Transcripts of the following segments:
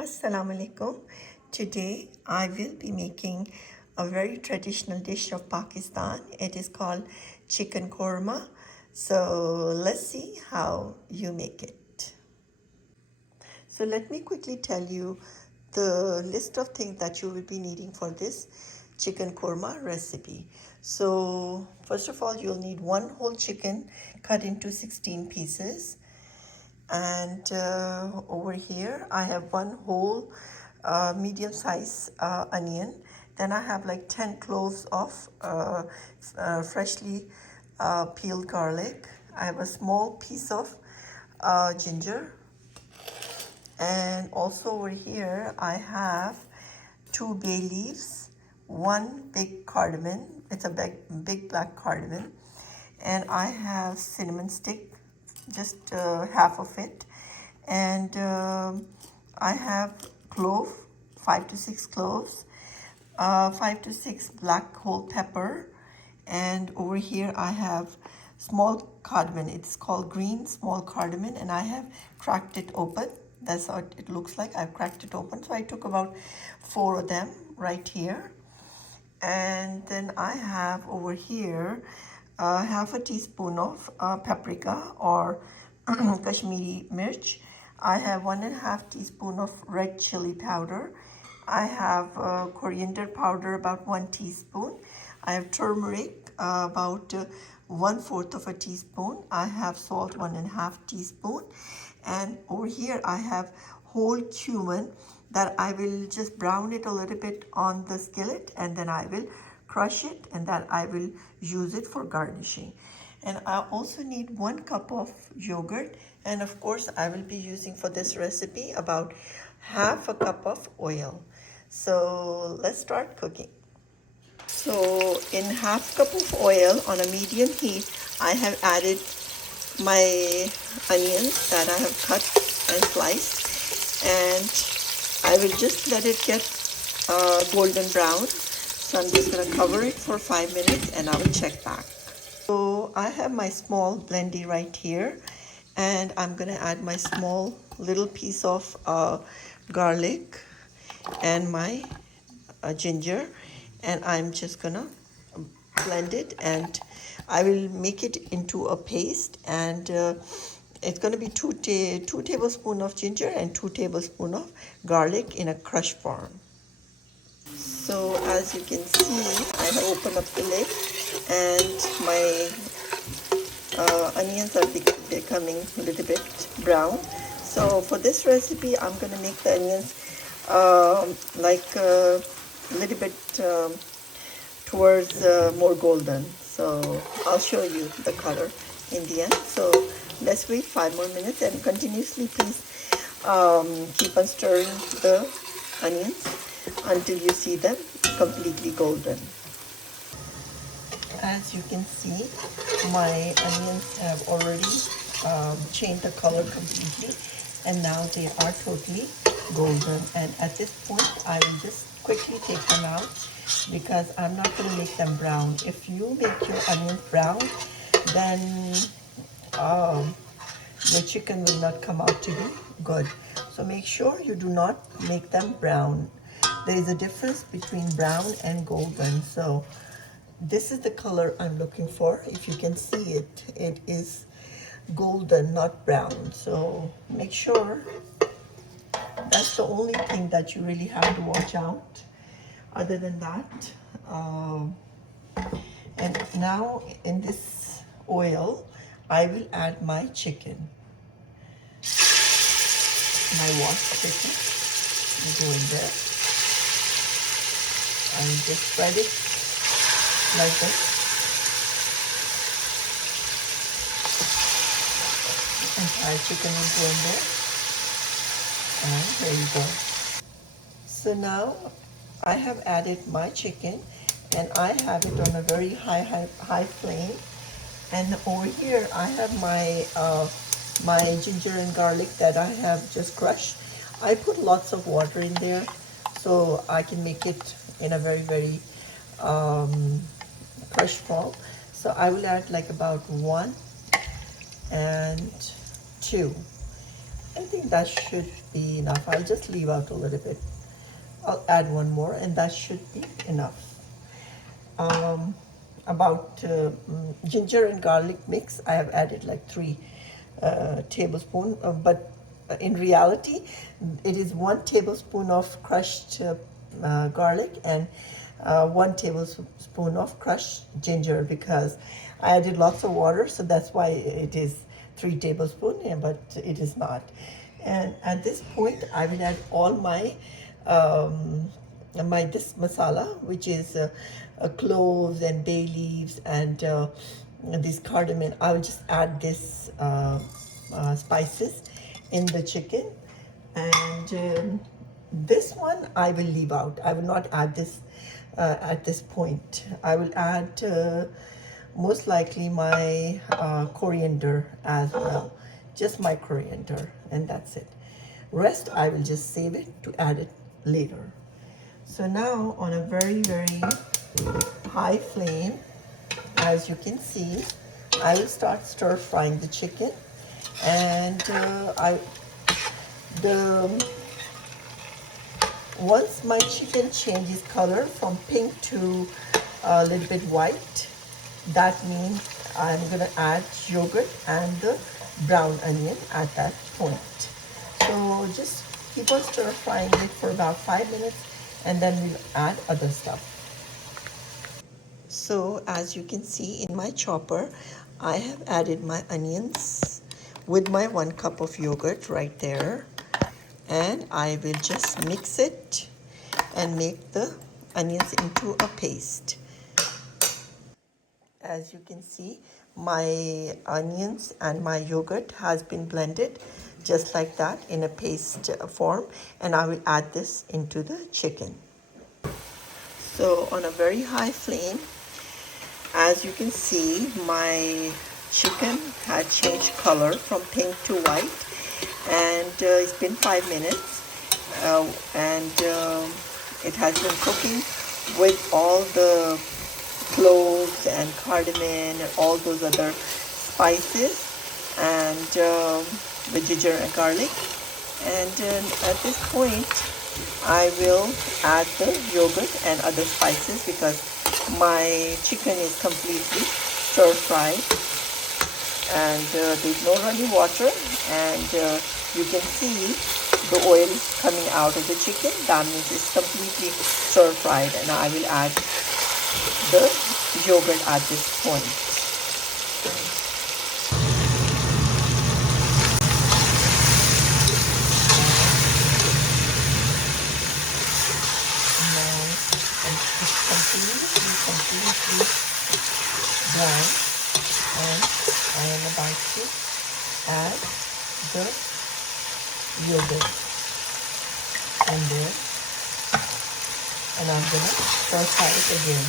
Assalamu alaikum. Today I will be making a very traditional dish of Pakistan. It is called chicken korma. So let's see how you make it. So let me quickly tell you the list of things that you will be needing for this chicken korma recipe. So first of all, you'll need one whole chicken cut into 16 pieces. And over here I have one whole medium size onion. Then I have like 10 cloves of freshly peeled garlic. I have a small piece of ginger, and also over here I have 2 bay leaves, one big cardamom. It's a big black cardamom, and I have cinnamon stick, just half of it, and I have clove, 5 to 6 cloves, 5 to 6 black whole pepper, and over here I have small cardamom. It's called green small cardamom, and I have cracked it open. That's how it looks like. I've cracked it open. So I took about 4 of them right here. And then I have over here half a teaspoon of paprika or Kashmiri mirch. I have 1.5 teaspoon of red chili powder. I have coriander powder, about 1 teaspoon. I have turmeric, about 1/4 of a teaspoon. I have salt, 1.5 teaspoon. And over here I have whole cumin that I will just brown it a little bit on the skillet, and then I will crush it, and then I will use it for garnishing. And I also need 1 cup of yogurt, and of course I will be using for this recipe about half a cup of oil. So let's start cooking. So in half cup of oil on a medium heat, I have added my onions that I have cut and sliced, and I will just let it get golden brown. So I'm just going to cover it for 5 minutes and I will check back. So I have my small blendy right here, and I'm going to add my small little piece of garlic and my ginger, and I'm just going to blend it, and I will make it into a paste, and it's going to be 2 tablespoons of ginger and 2 tablespoons of garlic in a crushed form. So as you can see, I have opened up the lid, and my onions are becoming a little bit brown. So for this recipe, I'm going to make the onions like a little bit towards more golden. So I'll show you the color in the end. So let's wait 5 more minutes, and continuously please keep on stirring the onions until you see them completely golden. As you can see, my onions have already changed the color completely, and now they are totally golden. And at this point I will just quickly take them out, because I'm not going to make them brown. If you make your onions brown, then your chicken will not come out to be good. So make sure you do not make them brown. There is a difference between brown and golden. So this is the color I'm looking for. If you can see it, it is golden, not brown. So make sure. That's the only thing that you really have to watch out. Other than that, and now in this oil, I will add my chicken, my washed chicken. You go in there. I will just spread it like this. Entire chicken will go in there. And there you go. So now I have added my chicken, and I have it on a very high flame. And over here I have my my ginger and garlic that I have just crushed. I put lots of water in there so I can make it in a very crushed form. So I will add like about 1 and 2. I think that should be enough. I'll just leave out a little bit. I'll add one more, and that should be enough. About ginger and garlic mix, I have added like 3 tablespoons, but in reality, it is 1 tablespoon of crushed garlic and 1 tablespoon of crushed ginger, because I added lots of water, so that's why it is 3 tablespoons, but it is not. And at this point, I will add all my this masala, which is cloves and bay leaves and this cardamom. I will just add this spices in the chicken, and this one I will leave out. I will not add this at this point. I will add most likely my coriander as well, just my coriander, and that's it. Rest I will just save it to add it later. So now on a very, very high flame, as you can see, I will start stir frying the chicken, and once my chicken changes color from pink to a little bit white, that means I'm gonna add yogurt and the brown onion at that point. So just keep on stir frying it for about 5 minutes, and then we'll add other stuff. So as you can see in my chopper, I have added my onions with my 1 cup of yogurt right there, and I will just mix it and make the onions into a paste. As you can see, my onions and my yogurt has been blended just like that in a paste form, and I will add this into the chicken. So on a very high flame, as you can see, my chicken had changed color from pink to white, and it's been 5 minutes, and it has been cooking with all the cloves and cardamom and all those other spices, and the ginger and garlic. And at this point, I will add the yogurt and other spices, because my chicken is completely stir fried, and there's no running water, and you can see the oil coming out of the chicken. That means it's completely stir fried, and I will add the yogurt at this point. Completely brown, and I am about to add the yogurt in there, and I'm gonna stir fry it again,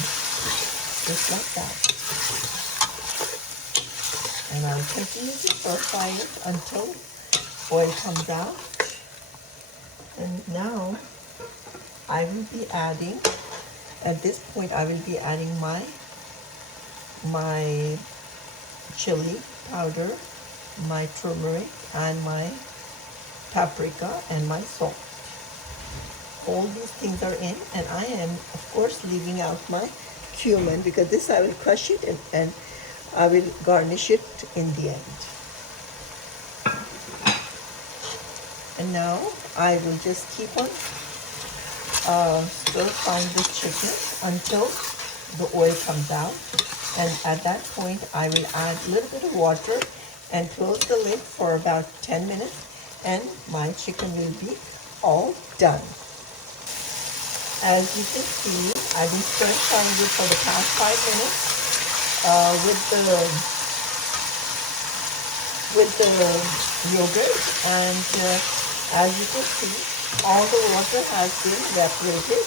just like that. And I'll continue to stir fry it until oil comes out. And now I will be adding, at this point, I will be adding my chili powder, my turmeric, and my paprika, and my salt. All these things are in, and I am, of course, leaving out my cumin, because this I will crush it, and I will garnish it in the end. And now I will just keep on stir frying the chicken until the oil comes out, and at that point I will add a little bit of water and close the lid for about 10 minutes, and my chicken will be all done. As you can see, I've been stir frying it for the past 5 minutes with the yogurt, and as you can see, all the water has been evaporated,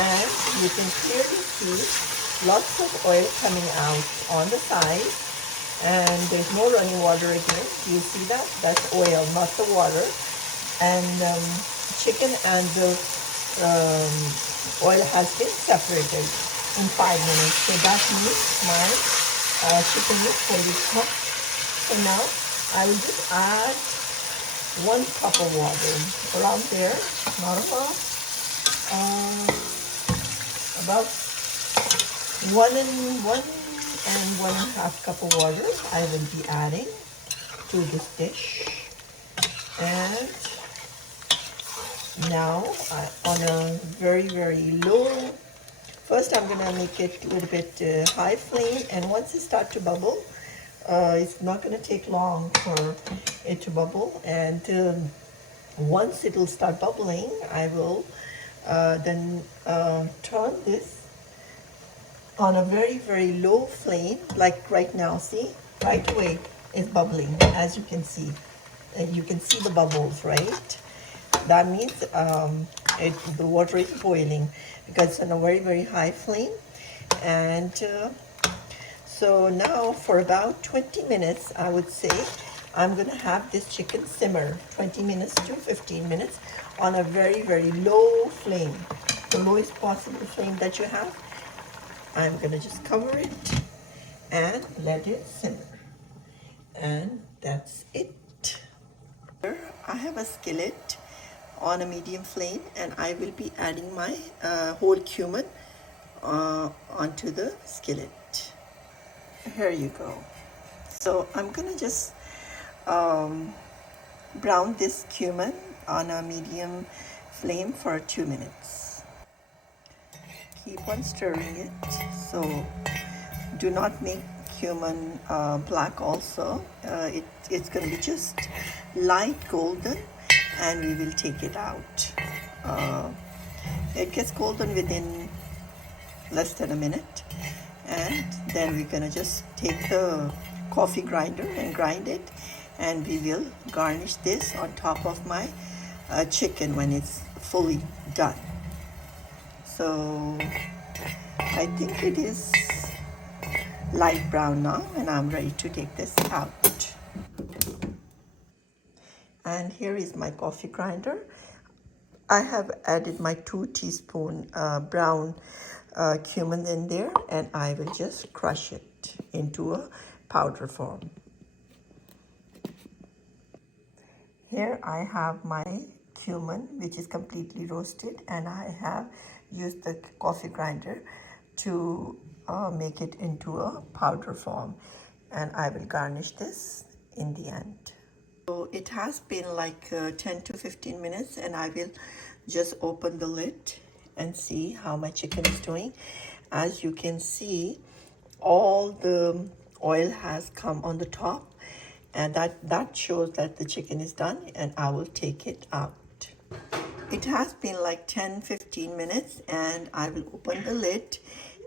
and you can clearly see lots of oil coming out on the side, and there's no running water again. Do you see that? That's oil, not the water. And chicken and the oil has been separated in 5 minutes. So that means my chicken is fully cooked. So now I will just add 1 cup of water, around there, not a lot. About 1 and 1.5 cup of water I will be adding to this dish. And now on a very, very low, first I'm gonna make it a little bit high flame, and once it starts to bubble, it's not gonna take long for it to bubble, and once it'll start bubbling, I will then turn this on a very, very low flame, like right now. See, right away it's bubbling, as you can see. And you can see the bubbles, right? That means the water is boiling because it's on a very, very high flame. And so now for about 20 minutes, I would say, I'm gonna have this chicken simmer 20 minutes to 15 minutes on a very, very low flame, the lowest possible flame that you have. I'm gonna just cover it and let it simmer. And that's it. I have a skillet on a medium flame, and I will be adding my whole cumin onto the skillet. Here you go. So I'm gonna just brown this cumin on a medium flame for 2 minutes. Keep on stirring it. So do not make cumin black also. It's going to be just light golden, and we will take it out. It gets golden within less than a minute, and then we're going to just take the coffee grinder and grind it, and we will garnish this on top of my chicken when it's fully done. So I think it is light brown now, and I'm ready to take this out. And here is my coffee grinder. I have added my 2 teaspoon brown cumin in there, and I will just crush it into a powder form. Here I have my cumin, which is completely roasted, and I have used the coffee grinder to make it into a powder form, and I will garnish this in the end. So it has been like 10 to 15 minutes, and I will just open the lid and see how my chicken is doing. As you can see, all the oil has come on the top, and that shows that the chicken is done, and I will take it out. It has been like 10-15 minutes, and I will open the lid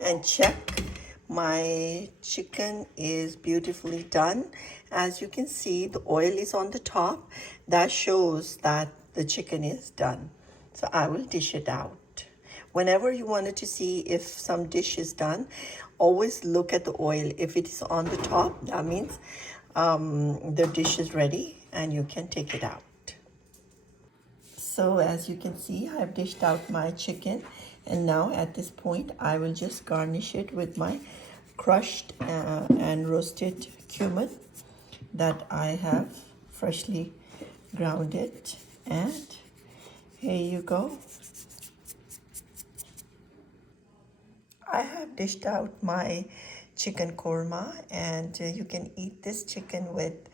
and check. My chicken is beautifully done. As you can see, the oil is on the top. That shows that the chicken is done. So I will dish it out. Whenever you wanted to see if some dish is done, always look at the oil. If it is on the top, that means the dish is ready and you can take it out. So as you can see, I've dished out my chicken, and now at this point I will just garnish it with my crushed and roasted cumin that I have freshly grounded. And here you go. I have dished out my chicken korma, and you can eat this chicken with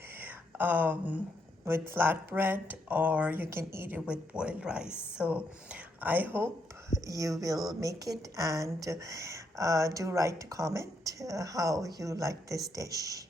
flatbread, or you can eat it with boiled rice. So I hope you will make it, and do write a comment how you like this dish.